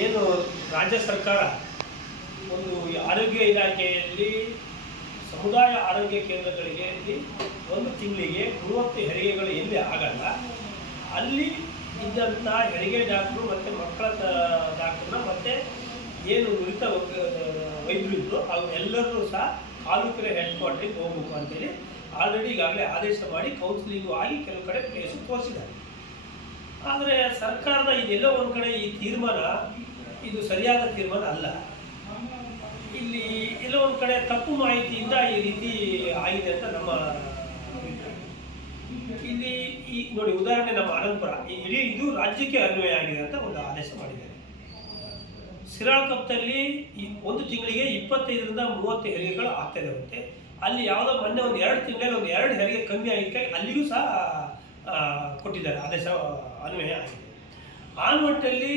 ಏನು ರಾಜ್ಯ ಸರ್ಕಾರ ಒಂದು ಆರೋಗ್ಯ ಇಲಾಖೆಯಲ್ಲಿ ಸಮುದಾಯ ಆರೋಗ್ಯ ಕೇಂದ್ರಗಳಿಗೆ ಒಂದು ತಿಂಗಳಿಗೆ 30 ಹೆರಿಗೆಗಳು ಎಲ್ಲಿ ಆಗಲ್ಲ ಅಲ್ಲಿ ಇದ್ದಂಥ ಹೆರಿಗೆ ಡಾಕ್ಟ್ರು ಮತ್ತು ಮಕ್ಕಳ ಡಾಕ್ಟ್ರನ್ನ ಮತ್ತು ಏನು ನುರಿತ ವೈದ್ಯರು ಇದ್ದರು ಅವರೆಲ್ಲರೂ ಸಹ ತಾಲೂಕಿನ ಹೆಡ್ ಕ್ವಾರ್ಟರಿಗೆ ಹೋಗಬೇಕು ಅಂತೇಳಿ ಆಲ್ರೆಡಿ ಈಗಾಗಲೇ ಆದೇಶ ಮಾಡಿ ಕೌನ್ಸಿಲಿಂಗು ಆಗಿ ಕೆಲವು ಕಡೆ ಪ್ಲೇಸು ತೋರಿಸಿದ್ದಾರೆ. ಆದರೆ ಸರ್ಕಾರದ ಇದೆಲ್ಲೋ ಒಂದು ಕಡೆ ಈ ತೀರ್ಮಾನ ಇದು ಸರಿಯಾದ ತೀರ್ಮಾನ ಅಲ್ಲ. ಇಲ್ಲಿ ಎಲ್ಲೋ ಒಂದು ಕಡೆ ತಪ್ಪು ಮಾಹಿತಿಯಿಂದ ಈ ರೀತಿ ಆಗಿದೆ ಅಂತ ನಮ್ಮ ಅಭಿಪ್ರಾಯ. ಇಲ್ಲಿ ಈ ನೋಡಿ, ಉದಾಹರಣೆ ನಮ್ಮ ಆನಂದಪುರ ಇಡೀ ಇದು ರಾಜ್ಯಕ್ಕೆ ಅನ್ವಯ ಆಗಿದೆ ಅಂತ ಒಂದು ಆದೇಶ ಮಾಡಿದ್ದಾರೆ. ಸಿರಾಕಪ್ತಲ್ಲಿ ಒಂದು ತಿಂಗಳಿಗೆ 25ರಿಂದ 30 ಹೆರಿಗೆಗಳು ಆಗ್ತಾ ಇದ್ದಾವಂತೆ. ಅಲ್ಲಿ ಯಾವುದೋ ಮೊನ್ನೆ ಒಂದು 2 ತಿಂಗಳಲ್ಲಿ ಒಂದು 2 ಹೆರಿಗೆ ಕಮ್ಮಿ ಆಗಿದ್ದ ಅಲ್ಲಿಯೂ ಸಹ ಕೊಟ್ಟಿದ್ದಾರೆ, ಆದೇಶ ಅನ್ವಯ ಆಗಿದೆ. ಆ ನಿಟ್ಟಿನಲ್ಲಿ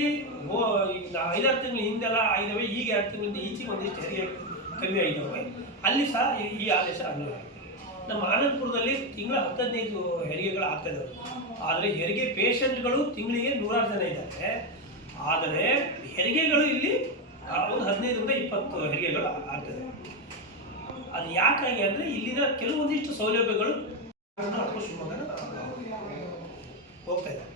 5-6 ತಿಂಗಳ ಹಿಂದೆಲ್ಲ ಆಗಿದ್ದಾವೆ, ಈಗ 2 ತಿಂಗಳಿಂದ ಈಚೆಗೆ ಒಂದಿಷ್ಟು ಹೆರಿಗೆ ಕಮ್ಮಿ ಆಗಿದ್ದಾವೆ, ಅಲ್ಲಿ ಸಹ ಈ ಆದೇಶ ಅನ್ವಯ ಆಗಿದೆ. ನಮ್ಮ ಆನಂದಪುರದಲ್ಲಿ ತಿಂಗಳ 10-15 ಹೆರಿಗೆಗಳು ಆಗ್ತಾ ಇದ್ದಾವೆ. ಆದರೆ ಹೆರಿಗೆ ಪೇಷಂಟ್ಗಳು ತಿಂಗಳಿಗೆ 100 ಜನ ಇದ್ದಾರೆ. ಆದರೆ ಹೆರಿಗೆಗಳು ಇಲ್ಲಿ ಒಂದು 15ರಿಂದ 20 ಹೆರಿಗೆಗಳು ಆಗ್ತದೆ. ಅದು ಯಾಕಾಗಿ ಅಂದರೆ ಇಲ್ಲಿನ ಕೆಲವೊಂದಿಷ್ಟು ಸೌಲಭ್ಯಗಳು ಶಿವಮೊಗ್ಗನ ಹೋಗ್ತಾ ಇದ್ದಾರೆ.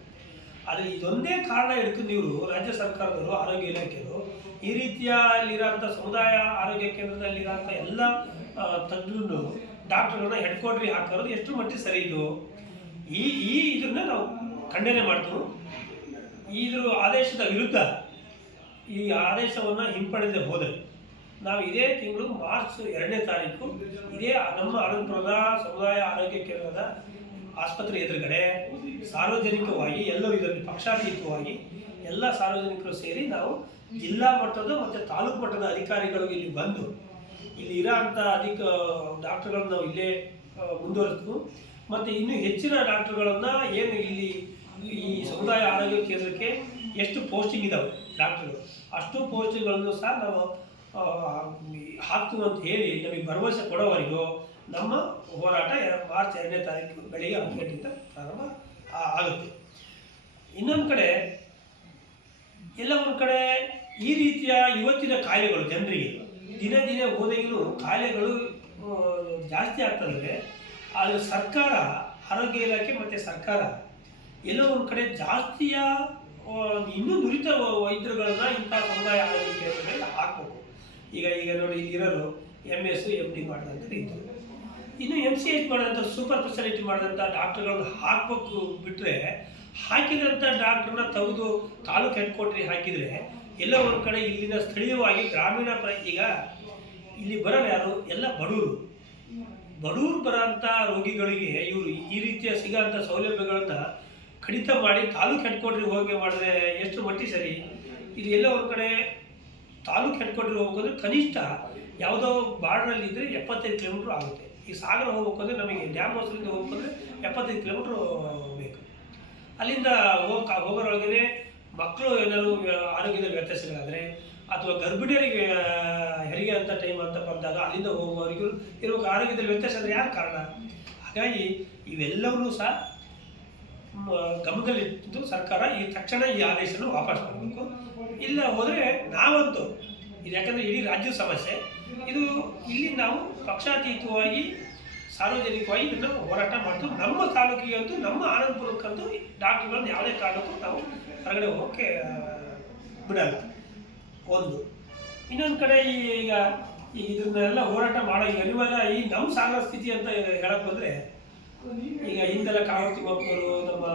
ಆದರೆ ಇದೊಂದೇ ಕಾರಣ ಹಿಡ್ಕೊಂಡು ಇವರು ರಾಜ್ಯ ಸರ್ಕಾರದವರು ಆರೋಗ್ಯ ಇಲಾಖೆಯವರು ಈ ರೀತಿಯ ಅಲ್ಲಿರೋಂಥ ಸಮುದಾಯ ಆರೋಗ್ಯ ಕೇಂದ್ರದಲ್ಲಿರೋಂಥ ಎಲ್ಲ ತಜ್ಞರು ಡಾಕ್ಟರ್ಗಳನ್ನ ಹೆಡ್ ಕ್ವಾರ್ಟರಿಗೆ ಹಾಕೋದು ಎಷ್ಟು ಮಟ್ಟಿಗೆ ಸರಿ ಇದು. ಇದನ್ನು ನಾವು ಖಂಡನೆ ಮಾಡ್ತೀವಿ. ಇದ್ರ ಆದೇಶದ ವಿರುದ್ಧ ಈ ಆದೇಶವನ್ನು ಹಿಂಪಡೆದೇ ಹೋದರೆ ನಾವು ಇದೇ ತಿಂಗಳು ಮಾರ್ಚ್ 2ನೇ ತಾರೀಕು ಇದೇ ನಮ್ಮ ಆನಂದಪುರದ ಸಮುದಾಯ ಆರೋಗ್ಯ ಕೇಂದ್ರದ ಆಸ್ಪತ್ರೆ ಎದುರುಗಡೆ ಸಾರ್ವಜನಿಕವಾಗಿ ಎಲ್ಲರೂ ಇದರಲ್ಲಿ ಪಕ್ಷಾತೀತವಾಗಿ ಎಲ್ಲ ಸಾರ್ವಜನಿಕರು ಸೇರಿ ನಾವು ಜಿಲ್ಲಾ ಮಟ್ಟದ ಮತ್ತು ತಾಲೂಕು ಮಟ್ಟದ ಅಧಿಕಾರಿಗಳು ಇಲ್ಲಿ ಬಂದು ಇಲ್ಲಿ ಇರೋಂಥ ಡಾಕ್ಟರ್ಗಳನ್ನು ನಾವು ಇಲ್ಲೇ ಮುಂದುವರೆಸ್ತು ಮತ್ತು ಇನ್ನೂ ಹೆಚ್ಚಿನ ಡಾಕ್ಟರ್ಗಳನ್ನು ಏನು ಇಲ್ಲಿ ಈ ಸಮುದಾಯ ಆರೋಗ್ಯ ಕೇಂದ್ರಕ್ಕೆ ಎಷ್ಟು ಪೋಸ್ಟಿಂಗ್ ಇದ್ದಾವೆ ಡಾಕ್ಟರ್ಗಳು ಅಷ್ಟು ಪೋಸ್ಟಿಂಗ್ಗಳನ್ನು ಸಹ ನಾವು ಹಾಕ್ತೀವಿ ಅಂತ ಹೇಳಿ ನಮಗೆ ಭರವಸೆ ಕೊಡೋವರೆಗೂ ನಮ್ಮ ಹೋರಾಟ ಮಾರ್ಚ್ 2ನೇ ತಾರೀಕು ಬೆಳಿಗ್ಗೆ 10 ಗಂಟೆಯಿಂದ ಪ್ರಾರಂಭ ಆಗುತ್ತೆ. ಇನ್ನೊಂದು ಕಡೆ ಎಲ್ಲ ಒಂದು ಕಡೆ ಈ ರೀತಿಯ ಇವತ್ತಿನ ಕಾಯಿಲೆಗಳು ಜನರಿಗೆ ದಿನೇ ದಿನೇ ಹೋದಾಗಿನೂ ಕಾಯಿಲೆಗಳು ಜಾಸ್ತಿ ಆಗ್ತದೆ. ಆದರೆ ಸರ್ಕಾರ, ಆರೋಗ್ಯ ಇಲಾಖೆ ಮತ್ತು ಸರ್ಕಾರ ಎಲ್ಲೋ ಒಂದು ಕಡೆ ಜಾಸ್ತಿಯ ಇನ್ನೂ ನುರಿತ ವೈದ್ಯರುಗಳನ್ನ ಇಂಥ ಸಮುದಾಯ ಆರೋಗ್ಯ ಕೇಂದ್ರಗಳಲ್ಲಿ ಹಾಕಬೇಕು. ಈಗ ನೋಡಿ, ಇಲ್ಲಿರೋರು MS MD ಮಾಡಿದಂಥ ರೀತಿಗಳು, ಇನ್ನು MCH ಮಾಡಿದಂಥ ಸೂಪರ್ ಸ್ಪೆಷಾಲಿಟಿ ಮಾಡಿದಂಥ ಡಾಕ್ಟರ್ಗಳನ್ನ ಹಾಕಬೇಕು. ಬಿಟ್ಟರೆ ಹಾಕಿದಂಥ ಡಾಕ್ಟ್ರನ್ನ ತೆಗೆದು ತಾಲೂಕು ಹೆಡ್ ಕ್ವಾರ್ಟರಿಗೆ ಹಾಕಿದರೆ ಎಲ್ಲ ಒಂದು ಕಡೆ ಇಲ್ಲಿನ ಸ್ಥಳೀಯವಾಗಿ ಗ್ರಾಮೀಣ ಈಗ ಇಲ್ಲಿ ಬರೋರು ಯಾರು ಎಲ್ಲ ಬಡವರು ಬರೋಂಥ ರೋಗಿಗಳಿಗೆ ಇವರು ಈ ರೀತಿಯ ಸಿಗೋಂಥ ಸೌಲಭ್ಯಗಳನ್ನು ಕಡಿತ ಮಾಡಿ ತಾಲೂಕು ಹೆಡ್ ಕ್ವಾರ್ಟರಿಗೆ ಹೋಗಿ ಮಾಡಿದ್ರೆ ಎಷ್ಟು ಮಟ್ಟಿಗೆ ಸರಿ. ಇದು ಎಲ್ಲ ಒಂದು ಕಡೆ ತಾಲೂಕು ಹೆಡ್ ಕ್ವಾರ್ಟರಿಗೆ ಹೋಗೋದ್ರೆ ಕನಿಷ್ಠ ಯಾವುದೋ ಬಾರ್ಡ್ರಲ್ಲಿ ಇದ್ದರೆ 75 ಕಿಲೋಮೀಟ್ರ್ ಆಗುತ್ತೆ. ಈ ಸಾಗರ ಹೋಗ್ಬೇಕಂದ್ರೆ ನಮಗೆ ಡ್ಯಾಮ್ ಹೌಸ್ರಿಂದ ಹೋಗ್ಬೇಕಂದ್ರೆ 75 ಕಿಲೋಮೀಟ್ರ್ ಬೇಕು. ಅಲ್ಲಿಂದ ಹೋಗೋರೊಳಗೇ ಮಕ್ಕಳು ಏನಾದ್ರು ಆರೋಗ್ಯದಲ್ಲಿ ವ್ಯತ್ಯಾಸಗಳಾದರೆ ಅಥವಾ ಗರ್ಭಿಣಿಯರಿಗೆ ಹೆರಿಗೆ ಅಂತ ಟೈಮ್ ಅಂತ ಬಂದಾಗ ಅಲ್ಲಿಂದ ಹೋಗುವವರಿಗೂ ಇರಬೇಕು ಆರೋಗ್ಯದಲ್ಲಿ ವ್ಯತ್ಯಾಸ ಅಂದರೆ ಯಾರು ಕಾರಣ. ಹಾಗಾಗಿ ಇವೆಲ್ಲವನ್ನೂ ಸಹ ಗಮನದಲ್ಲಿಟ್ಟು ಸರ್ಕಾರ ತಕ್ಷಣ ಈ ಆದೇಶನ ವಾಪಸ್ ಮಾಡಬೇಕು. ಇಲ್ಲ ಹೋದರೆ ನಾವಂತೂ ಇದು, ಯಾಕಂದರೆ ಇಡೀ ರಾಜ್ಯದ ಸಮಸ್ಯೆ ಇದು, ಇಲ್ಲಿ ನಾವು ಪಕ್ಷಾತೀತವಾಗಿ ಸಾರ್ವಜನಿಕವಾಗಿ ಇದನ್ನು ಹೋರಾಟ ಮಾಡ್ತೀವಿ. ನಮ್ಮ ತಾಲೂಕಿಗಂತೂ, ನಮ್ಮ ಆನಂದಪುರಕ್ಕಂತೂ ಡಾಕ್ಟರ್ಗಳನ್ನ ಯಾವುದೇ ಕಾರಣಕ್ಕೂ ನಾವು ಹೊರಗಡೆ ಹೋಗೋಕ್ಕೆ ಬಿಡಲ್ಲ. ಒಂದು ಇನ್ನೊಂದು ಕಡೆ ಈಗ ಇದನ್ನೆಲ್ಲ ಹೋರಾಟ ಮಾಡೋ ಅನಿವಾರ್ಯ ಈ ನಮ್ಮ ಸಾಗರ ಸ್ಥಿತಿ ಅಂತ ಹೇಳಕ್ಕೆ ಬಂದರೆ, ಈಗ ಹಿಂದೆಲ್ಲ ಕಾವತಿ ಬಾಬುಗಳು, ನಮ್ಮ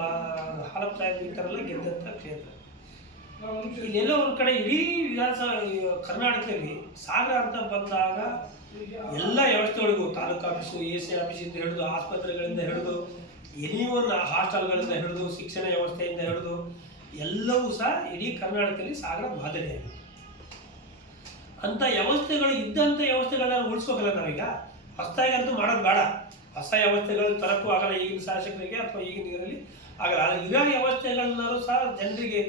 ಹಾಲಪ್ಪ ಸಾಹೇಬ್ ಈ ಥರ ಎಲ್ಲ ಗೆದ್ದಂಥ ಕ್ಷೇತ್ರ. ಇಲ್ಲೆಲ್ಲ ಒಂದು ಕಡೆ ಇಡೀ ವಿಧಾನಸಭಾ ಕರ್ನಾಟಕದಲ್ಲಿ ಸಾಗರ ಅಂತ ಬಂದಾಗ ಎಲ್ಲ ವ್ಯವಸ್ಥೆಗಳಿಗೂ ತಾಲೂಕು ಆಫೀಸು, AC ಆಫೀಸಿಂದ ಹಿಡಿದು, ಆಸ್ಪತ್ರೆಗಳಿಂದ ಹಿಡಿದು, ಎನಿವನ್ ಹಾಸ್ಟೆಲ್ಗಳಿಂದ ಹಿಡಿದು, ಶಿಕ್ಷಣ ವ್ಯವಸ್ಥೆಯಿಂದ ಹಿಡಿದು ಎಲ್ಲವೂ ಸಹ ಇಡೀ ಕರ್ನಾಟಕದಲ್ಲಿ ಸಾಗರ ಮಾದರಿಯಾಗಿದೆ. ಅಂಥ ವ್ಯವಸ್ಥೆಗಳು ಇದ್ದಂಥ ವ್ಯವಸ್ಥೆಗಳನ್ನ ಉಳಿಸ್ಕೋಗಲ್ಲ ನಾವೀಗ. ಹೊಸದಾಗಂತೂ ಮಾಡೋದು ಬೇಡ, ಹೊಸ ವ್ಯವಸ್ಥೆಗಳು ತರಕ್ಕೂ ಆಗಲ್ಲ ಈಗಿನ ಶಾಸಕರಿಗೆ ಅಥವಾ ಈಗಿನ ಇದರಲ್ಲಿ ಆಗಲ್ಲ. ಆದರೆ ಇರೋ ವ್ಯವಸ್ಥೆಗಳನ್ನಾರು ಸಹ ಜನರಿಗೆ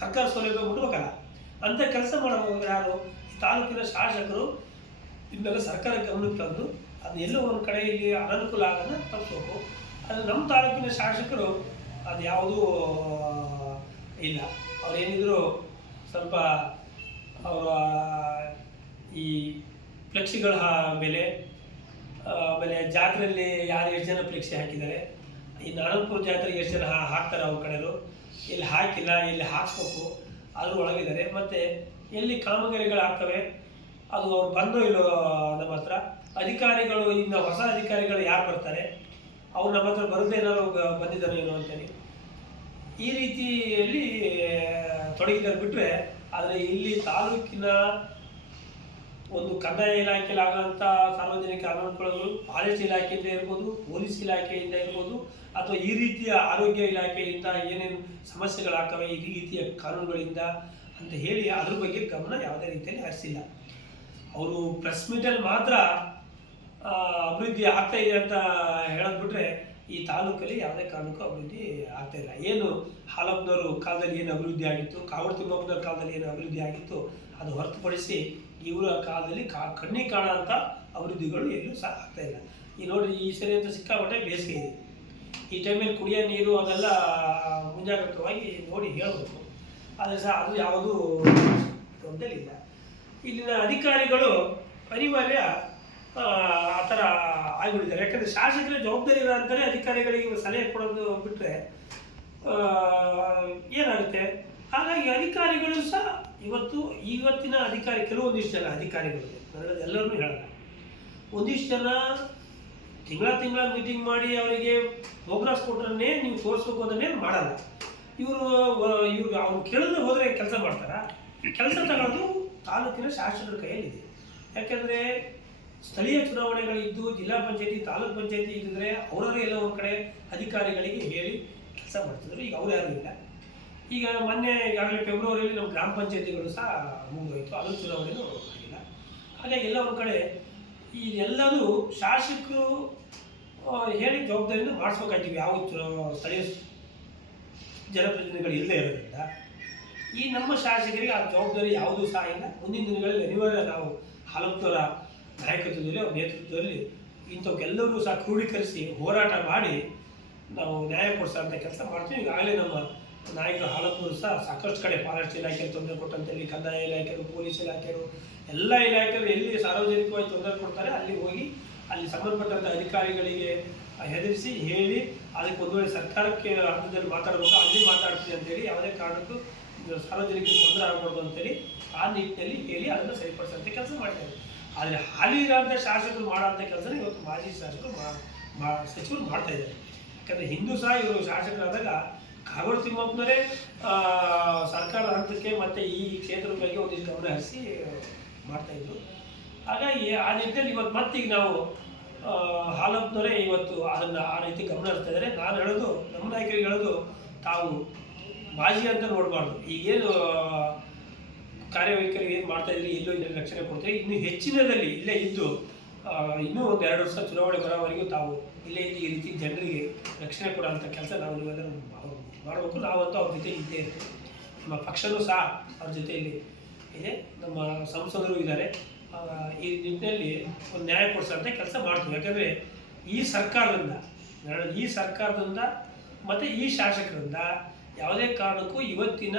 ಸರ್ಕಾರ ಸೌಲಭ್ಯ ಮುಟ್ಬೇಕಲ್ಲ. ಅಂಥ ಕೆಲಸ ಮಾಡಬಹುದು ಯಾರು? ತಾಲೂಕಿನ ಶಾಸಕರು ಇದನ್ನೆಲ್ಲ ಸರ್ಕಾರ ಗಮನಕ್ಕೆ ತಂದು ಅದು ಎಲ್ಲೋ ಒಂದು ಕಡೆ ಇಲ್ಲಿ ಅನನುಕೂಲ ಆಗೋದನ್ನ ತಪ್ಪಿಸ್ಬೇಕು. ಅದು ನಮ್ಮ ತಾಲೂಕಿನ ಶಾಸಕರು ಅದು ಯಾವುದೂ ಇಲ್ಲ. ಅವ್ರೇನಿದ್ರು ಸ್ವಲ್ಪ ಅವರ ಈ ಫ್ಲೆಕ್ಸಿಗಳ ಮೇಲೆ ಆಮೇಲೆ ಜಾತ್ರೆಯಲ್ಲಿ ಯಾರು ಎಷ್ಟು ಜನ ಫ್ಲೆಕ್ಸಿ ಹಾಕಿದ್ದಾರೆ, ಈ ನಾರಾಯಣಪುರ ಜಾತ್ರೆಗೆ ಎಷ್ಟು ಜನ ಹಾಕ್ತಾರೆ ಅವ್ರ ಕಡೆಯವರು, ಎಲ್ಲಿ ಹಾಕಿಲ್ಲ ಎಲ್ಲಿ ಹಾಕ್ಸ್ಬೇಕು ಅದ್ರ ಒಳಗಿದ್ದಾರೆ. ಮತ್ತು ಎಲ್ಲಿ ಕಾಮಗಾರಿಗಳಾಗ್ತವೆ ಅದು ಅವ್ರು ಬಂದೋ ಇಲ್ಲೋ ನಮ್ಮ ಹತ್ರ ಅಧಿಕಾರಿಗಳು, ಇನ್ನು ಹೊಸ ಅಧಿಕಾರಿಗಳು ಯಾರು ಬರ್ತಾರೆ ಅವ್ರು ನಮ್ಮ ಹತ್ರ ಬರೋದೇನಾದ್ರು ಬಂದಿದ್ದಾರೆ ಏನೋ ಅಂತೇಳಿ ಈ ರೀತಿಯಲ್ಲಿ ತೊಡಗಿದ್ದಾರೆ ಬಿಟ್ಟರೆ, ಆದರೆ ಇಲ್ಲಿ ತಾಲೂಕಿನ ಒಂದು ಕಂದಾಯ ಇಲಾಖೆಯಲ್ಲಿ ಆಗೋಂಥ ಸಾರ್ವಜನಿಕ ಅನಾನುಕೂಲಗಳು ಫಾರೆಸ್ಟ್ ಇಲಾಖೆಯಿಂದ ಇರ್ಬೋದು, ಪೊಲೀಸ್ ಇಲಾಖೆಯಿಂದ ಇರ್ಬೋದು, ಅಥವಾ ಈ ರೀತಿಯ ಆರೋಗ್ಯ ಇಲಾಖೆಯಿಂದ ಏನೇನು ಸಮಸ್ಯೆಗಳಾಗ್ತವೆ ಈ ರೀತಿಯ ಕಾನೂನುಗಳಿಂದ ಅಂತ ಹೇಳಿ ಅದ್ರ ಬಗ್ಗೆ ಗಮನ ಯಾವುದೇ ರೀತಿಯಲ್ಲಿ ಹರಿಸಿಲ್ಲ. ಅವರು ಪ್ರೆಸ್ ಮೀಟಲ್ಲಿ ಮಾತ್ರ ಅಭಿವೃದ್ಧಿ ಆಗ್ತಾ ಇದೆ ಅಂತ ಹೇಳೋದು ಬಿಟ್ಟರೆ ಈ ತಾಲೂಕಲ್ಲಿ ಯಾವುದೇ ಕಾರಣಕ್ಕೂ ಅಭಿವೃದ್ಧಿ ಆಗ್ತಾಯಿಲ್ಲ. ಏನು ಹಾಲಪ್ಪನವರು ಕಾಲದಲ್ಲಿ ಏನು ಅಭಿವೃದ್ಧಿ ಆಗಿತ್ತು, ಕಾವಡು ತಿಮ್ಮಪ್ಪನವ್ರ ಕಾಲದಲ್ಲಿ ಏನು ಅಭಿವೃದ್ಧಿ ಆಗಿತ್ತು ಅದು ಹೊರತುಪಡಿಸಿ ಇವರ ಕಾಲದಲ್ಲಿ ಕಣ್ಣಿಗೆ ಕಾಣೋಂಥ ಅಭಿವೃದ್ಧಿಗಳು ಎಲ್ಲೂ ಸಹ ಆಗ್ತಾಯಿಲ್ಲ. ಈ ನೋಡಿ ಈ ಸರಿ ಅಂತ ಸಿಕ್ಕಾಪಟ್ಟೆ ಬೇಸಿಗೆ ಇದೆ. ಈ ಟೈಮಲ್ಲಿ ಕುಡಿಯೋ ನೀರು ಅದೆಲ್ಲ ಮುಂಜಾಗ್ರತವಾಗಿ ನೋಡಿ ಹೇಳಬೇಕು. ಆದರೆ ಸಹ ಅದು ಯಾವುದೂ ತೊಂದರೆಯಿಲ್ಲ. ಇಲ್ಲಿನ ಅಧಿಕಾರಿಗಳು ಅನಿವಾರ್ಯ ಆ ಥರ ಆಗಿಬಿಟ್ಟಿದ್ದಾರೆ. ಯಾಕಂದರೆ ಶಾಸಕರ ಜವಾಬ್ದಾರಿ ಇಲ್ಲ ಅಂತಲೇ ಅಧಿಕಾರಿಗಳಿಗೆ ಸಲಹೆ ಕೊಡೋದು ಬಿಟ್ಟರೆ ಏನಾಗುತ್ತೆ. ಹಾಗಾಗಿ ಅಧಿಕಾರಿಗಳು ಸಹ ಇವತ್ತಿನ ಅಧಿಕಾರಿ ಕೆಲವೊಂದಿಷ್ಟು ಜನ ಅಧಿಕಾರಿಗಳು, ನನಗೆ ಎಲ್ಲರೂ ಹೇಳಲ್ಲ, ಒಂದಿಷ್ಟು ಜನ ತಿಂಗಳ ಮೀಟಿಂಗ್ ಮಾಡಿ ಅವರಿಗೆ ಪ್ರೋಗ್ರಾಸ್ ಕೊಟ್ಟರನ್ನೇ ನೀವು ತೋರಿಸ್ಬೇಕು ಅದನ್ನೇ ಮಾಡಲ್ಲ. ಇವರು ಅವ್ರು ಕೇಳಿದ್ರೆ ಹೋದರೆ ಕೆಲಸ ಮಾಡ್ತಾರಾ? ಕೆಲಸ ತಗೊಳ್ಳೋದು ತಾಲೂಕಿನ ಶಾಸಕರ ಕೈಯಲ್ಲಿದೆ. ಯಾಕೆಂದರೆ ಸ್ಥಳೀಯ ಚುನಾವಣೆಗಳಿದ್ದು ಜಿಲ್ಲಾ ಪಂಚಾಯತಿ ತಾಲೂಕು ಪಂಚಾಯತಿ ಇದ್ದಿದ್ರೆ ಅವರವರೇ ಎಲ್ಲ ಒಂದು ಕಡೆ ಅಧಿಕಾರಿಗಳಿಗೆ ಹೇಳಿ ಕೆಲಸ ಮಾಡ್ತಿದ್ರು. ಈಗ ಅವ್ರು ಯಾರೂ ಇಲ್ಲ. ಈಗ ಮೊನ್ನೆ ಈಗಾಗಲೇ ಫೆಬ್ರವರಿಯಲ್ಲಿ ನಮ್ಮ ಗ್ರಾಮ ಪಂಚಾಯತಿಗಳು ಸಹ ಮುಗಿದೋಯ್ತು, ಅದ್ರ ಚುನಾವಣೆಯೂ ಆಗಿಲ್ಲ. ಹಾಗಾಗಿ ಎಲ್ಲ ಒಂದು ಕಡೆ ಎಲ್ಲರೂ ಶಾಸಕರು ಹೇಳಿ ಜವಾಬ್ದಾರಿಯಿಂದ ಮಾಡಿಸ್ಬೇಕಾಗ್ತೀವಿ. ಯಾವ ಸ್ಥಳೀಯ ಜನಪ್ರತಿನಿಧಿಗಳು ಇಲ್ಲದೆ ಇರೋದ್ರಿಂದ ಈ ನಮ್ಮ ಶಾಸಕರಿಗೆ ಆ ಜವಾಬ್ದಾರಿ ಯಾವುದೂ ಸಹ ಇಲ್ಲ. ಮುಂದಿನ ದಿನಗಳಲ್ಲಿ ಅನಿವಾರ್ಯ ನಾವು ಹಾಲಪ್ಪನವರ ನಾಯಕತ್ವದಲ್ಲಿ ಅವ್ರ ನೇತೃತ್ವದಲ್ಲಿ ಇಂಥವಕ್ಕೆಲ್ಲರೂ ಸಹ ಕ್ರೋಢೀಕರಿಸಿ ಹೋರಾಟ ಮಾಡಿ ನಾವು ನ್ಯಾಯ ಕೊಡಿಸೋಂಥ ಕೆಲಸ ಮಾಡ್ತೀವಿ. ಈಗಾಗಲೇ ನಮ್ಮ ನಾಯಕರು ಹಾಲಪ್ಪನವರು ಸಹ ಸಾಕಷ್ಟು ಕಡೆ ಫಾರೆಸ್ಟ್ ಇಲಾಖೆಯಲ್ಲಿ ತೊಂದರೆ ಕೊಟ್ಟಂತೇಳಿ, ಕಂದಾಯ ಇಲಾಖೆಯವರು, ಪೊಲೀಸ್ ಇಲಾಖೆಯವರು, ಎಲ್ಲ ಇಲಾಖೆಯವರು ಎಲ್ಲಿ ಸಾರ್ವಜನಿಕವಾಗಿ ತೊಂದರೆ ಕೊಡ್ತಾರೆ ಅಲ್ಲಿ ಹೋಗಿ ಅಲ್ಲಿ ಸಂಬಂಧಪಟ್ಟಂಥ ಅಧಿಕಾರಿಗಳಿಗೆ ಹೆದರಿಸಿ ಹೇಳಿ ಅದಕ್ಕೆ ಒಂದು ವೇಳೆ ಸರ್ಕಾರಕ್ಕೆ ಹಂತದಲ್ಲಿ ಮಾತಾಡಬೇಕು ಅಲ್ಲಿ ಮಾತಾಡ್ತೀವಿ ಅಂತೇಳಿ ಯಾವುದೇ ಕಾರಣಕ್ಕೂ ಸಾರ್ವಜನಿಕರಿಗೆ ತೊಂದರೆ ಆಗಬಾರ್ದು ಅಂತೇಳಿ ಆ ನಿಟ್ಟಿನಲ್ಲಿ ಹೇಳಿ ಅದನ್ನು ಸರಿಪಡಿಸೋಂಥ ಕೆಲಸ ಮಾಡಿದ್ದಾರೆ. ಆದರೆ ಹಾಲಿ ಇರೋಂಥ ಶಾಸಕರು ಮಾಡೋಂಥ ಕೆಲಸನ ಇವತ್ತು ಮಾಜಿ ಶಾಸಕರು ಸಚಿವರು ಮಾಡ್ತಾ ಇದ್ದಾರೆ. ಯಾಕಂದರೆ ಹಿಂದೂ ಸಹ ಇವರು ಶಾಸಕರಾದಾಗ ಕಾಗೋಡು ತಿಮ್ಮಪ್ಪನವರೇ ಸರ್ಕಾರದ ಹಂತಕ್ಕೆ ಮತ್ತು ಈ ಕ್ಷೇತ್ರದ ಬಗ್ಗೆ ಒಂದಿಷ್ಟು ಗಮನ ಹರಿಸಿ ಮಾಡ್ತಾಯಿದ್ರು. ಹಾಗಾಗಿ ಆ ನಿಟ್ಟಿನಲ್ಲಿ ಇವತ್ತು ಮತ್ತೀಗ ನಾವು ಹಾಲಪ್ಪನವರೇ ಇವತ್ತು ಅದನ್ನು ಆ ರೀತಿ ಗಮನ ಹರಿಸ್ತಾ ಇದ್ದಾರೆ. ನಾನು ಹೇಳೋದು, ನಮ್ಮ ನಾಯಕರಿಗೆ ಹೇಳೋದು, ತಾವು ಮಾಜಿ ಅಂತ ನೋಡಬಾರ್ದು. ಈಗೇನು ಕಾರ್ಯವೈಖರಿ ಏನು ಮಾಡ್ತಾಯಿದ್ರಿ, ಎಲ್ಲೋ ಇಲ್ಲಿ ರಕ್ಷಣೆ ಕೊಡ್ತೀವಿ, ಇನ್ನೂ ಹೆಚ್ಚಿನದಲ್ಲಿ ಇಲ್ಲೇ ಇದ್ದು ಇನ್ನೂ ಒಂದು 2 ವರ್ಷ ಚುನಾವಣೆ ಬರೋವರೆಗೂ ತಾವು ಇಲ್ಲೇ ಇದ್ದು ಈ ರೀತಿ ಜನರಿಗೆ ರಕ್ಷಣೆ ಕೊಡೋಂಥ ಕೆಲಸ ನಾವು ನೀವೆಲ್ಲರೂ ಮಾಡಬೇಕು. ನಾವಂತೂ ಅವ್ರ ಜೊತೆ ಇದ್ದೇ ಇರ್ತೀವಿ. ನಮ್ಮ ಪಕ್ಷನೂ ಸಹ ಅವ್ರ ಜೊತೆಯಲ್ಲಿ ಇದೆ, ನಮ್ಮ ಸಂಸದರು ಇದ್ದಾರೆ. ಈ ನಿಟ್ಟಿನಲ್ಲಿ ಒಂದು ನ್ಯಾಯ ಕೊಡಿಸೋಂಥ ಕೆಲಸ ಮಾಡ್ತೀವಿ. ಯಾಕಂದರೆ ಈ ಸರ್ಕಾರದಿಂದ ಮತ್ತು ಈ ಶಾಸಕರಿಂದ ಯಾವುದೇ ಕಾರಣಕ್ಕೂ ಇವತ್ತಿನ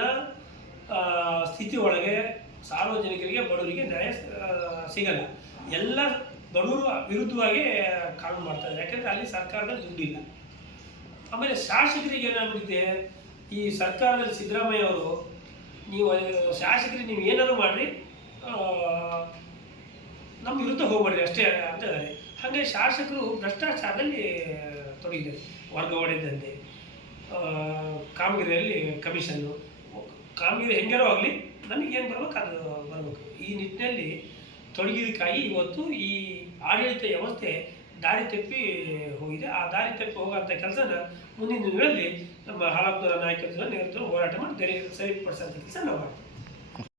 ಸ್ಥಿತಿ ಒಳಗೆ ಸಾರ್ವಜನಿಕರಿಗೆ, ಬಡವರಿಗೆ ನ್ಯಾಯ ಸಿಗಲ್ಲ. ಎಲ್ಲ ಬಡವರು ವಿರುದ್ಧವಾಗಿ ಕಾನೂನು ಮಾಡ್ತಾಯಿದ್ದಾರೆ. ಯಾಕೆಂದರೆ ಅಲ್ಲಿ ಸರ್ಕಾರದಲ್ಲಿ ದುಡ್ಡಿಲ್ಲ. ಆಮೇಲೆ ಶಾಸಕರಿಗೆ ಏನಾಗ್ಬಿಟ್ಟಿದೆ, ಈ ಸರ್ಕಾರದಲ್ಲಿ ಸಿದ್ದರಾಮಯ್ಯ ಅವರು ನೀವು ಶಾಸಕರಿಗೆ ನೀವು ಏನಾದರೂ ಮಾಡಿರಿ, ನಮ್ಮ ವಿರುದ್ಧ ಹೋಗ್ಬೇಡ್ರಿ ಅಷ್ಟೇ ಅಂತ ಇದ್ದಾರೆ. ಹಾಗೆ ಶಾಸಕರು ಭ್ರಷ್ಟಾಚಾರದಲ್ಲಿ ತೊಡಗಿದ್ದಾರೆ. ವರ್ಗಾವಣೆ ದಂಧೆ, ಕಾಮಗಾರಿಯಲ್ಲಿ ಕಮಿಷನ್ನು, ಕಾಮಗಾರಿ ಹೆಂಗಾರೋ ಆಗಲಿ ನಮಗೇನು ಬರ್ಬೇಕು ಅದು ಬರಬೇಕು. ಈ ನಿಟ್ಟಿನಲ್ಲಿ ತೊಡಗಿದಕ್ಕಾಗಿ ಇವತ್ತು ಈ ಆಡಳಿತ ವ್ಯವಸ್ಥೆ ದಾರಿ ತಪ್ಪಿ ಹೋಗಿದೆ. ಆ ದಾರಿ ತಪ್ಪಿ ಹೋಗೋಂಥ ಕೆಲಸನ ಮುಂದಿನ ದಿನಗಳಲ್ಲಿ ನಮ್ಮ ಹಾಲಪ್ಪನವರ ನಾಯಕತ್ವದಲ್ಲಿ ಹೋರಾಟ ಮಾಡಿ ಸರಿಪಡಿಸೋಂಥ ಕೆಲಸ ನಾವು ಮಾಡ್ತೀವಿ.